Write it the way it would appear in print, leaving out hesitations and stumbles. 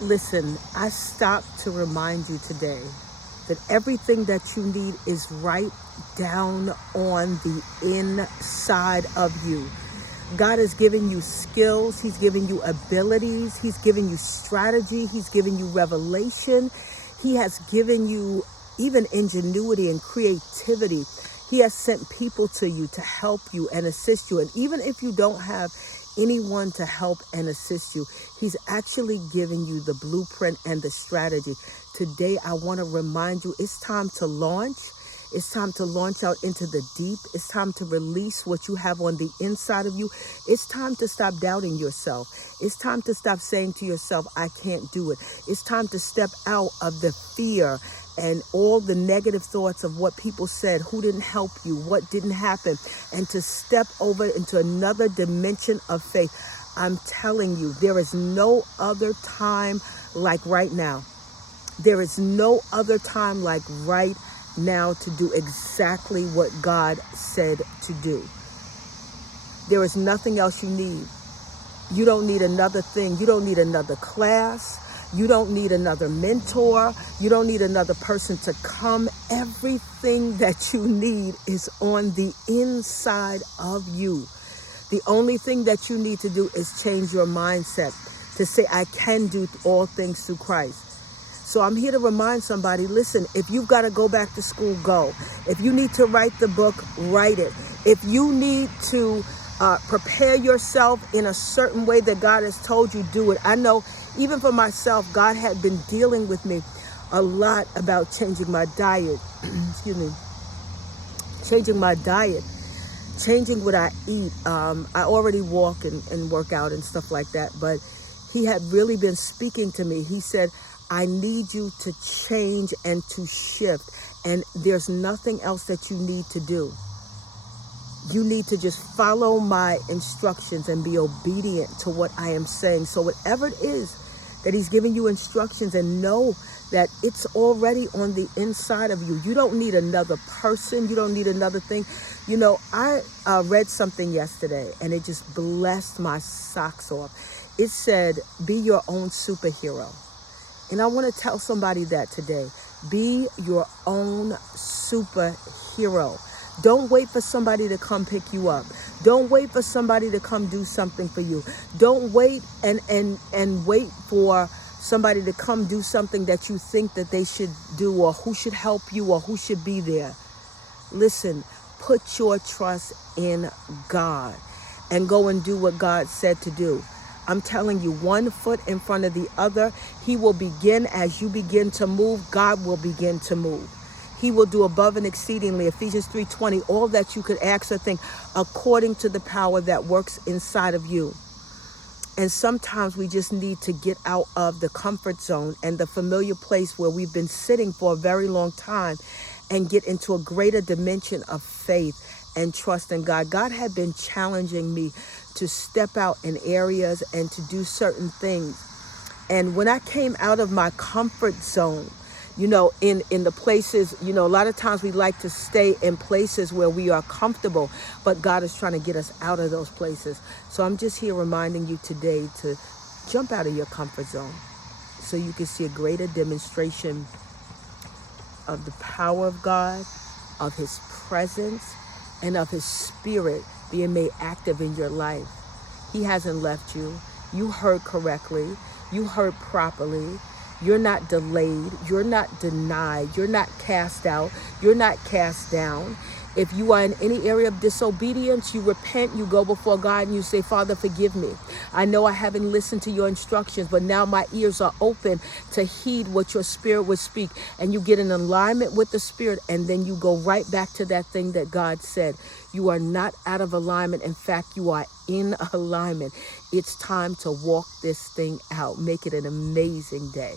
Listen, I stopped to remind you today that everything that you need is right down on the inside of you. God has given you skills. He's giving you abilities. He's giving you strategy. He's giving you revelation. He has given you even ingenuity and creativity. He has sent people to you to help you and assist you. And even if you don't have anyone to help and assist you, he's actually giving you the blueprint and the strategy. Today, I want to remind you, it's time to launch. It's time to launch out into the deep. It's time to release what you have on the inside of you. It's time to stop doubting yourself. It's time to stop saying to yourself, I can't do it. It's time to step out of the fear and all the negative thoughts of what people said, who didn't help you, what didn't happen, and to step over into another dimension of faith. I'm telling you, there is no other time like right now. There is no other time like right now to do exactly what God said to do. There is nothing else you need. You don't need another thing. You don't need another class. You don't need another mentor. You don't need another person to come. Everything that you need is on the inside of you. The only thing that you need to do is change your mindset to say, I can do all things through Christ. So I'm here to remind somebody, listen, if you've got to go back to school, go. If you need to write the book, write it. If you need to prepare yourself in a certain way that God has told you, do it. I know even for myself, God had been dealing with me a lot about changing my diet. Excuse me. Changing my diet. Changing what I eat. I already walk and work out and stuff like that, but he had really been speaking to me. He said, I need you to change and to shift, and there's nothing else that you need to do. You need to just follow my instructions and be obedient to what I am saying. So whatever it is that he's giving you instructions, and know that it's already on the inside of you. You don't need another person. You don't need another thing. You know, I read something yesterday and it just blessed my socks off. It said, be your own superhero. And I want to tell somebody that today. Be your own superhero. Don't wait for somebody to come pick you up. Don't wait for somebody to come do something for you. Don't wait and wait for somebody to come do something that you think that they should do, or who should help you, or who should be there. Listen, put your trust in God and go and do what God said to do. I'm telling you, one foot in front of the other. He will begin as you begin to move. God will begin to move. He will do above and exceedingly, Ephesians 3:20, all that you could ask or think, according to the power that works inside of you. And sometimes we just need to get out of the comfort zone and the familiar place where we've been sitting for a very long time and get into a greater dimension of faith and trust in God. God had been challenging me to step out in areas and to do certain things. And when I came out of my comfort zone, you know, in the places, you know, a lot of times we like to stay in places where we are comfortable, but God is trying to get us out of those places. So I'm just here reminding you today to jump out of your comfort zone so you can see a greater demonstration of the power of God, of his presence, and of his spirit being made active in your life. He hasn't left you. You heard correctly. You heard properly. You're not delayed. You're not denied. You're not cast out. You're not cast down. If you are in any area of disobedience, you repent, you go before God and you say, Father, forgive me. I know I haven't listened to your instructions, but now my ears are open to heed what your spirit would speak. And you get in alignment with the spirit, and then you go right back to that thing that God said. You are not out of alignment. In fact, you are in alignment. It's time to walk this thing out. Make it an amazing day.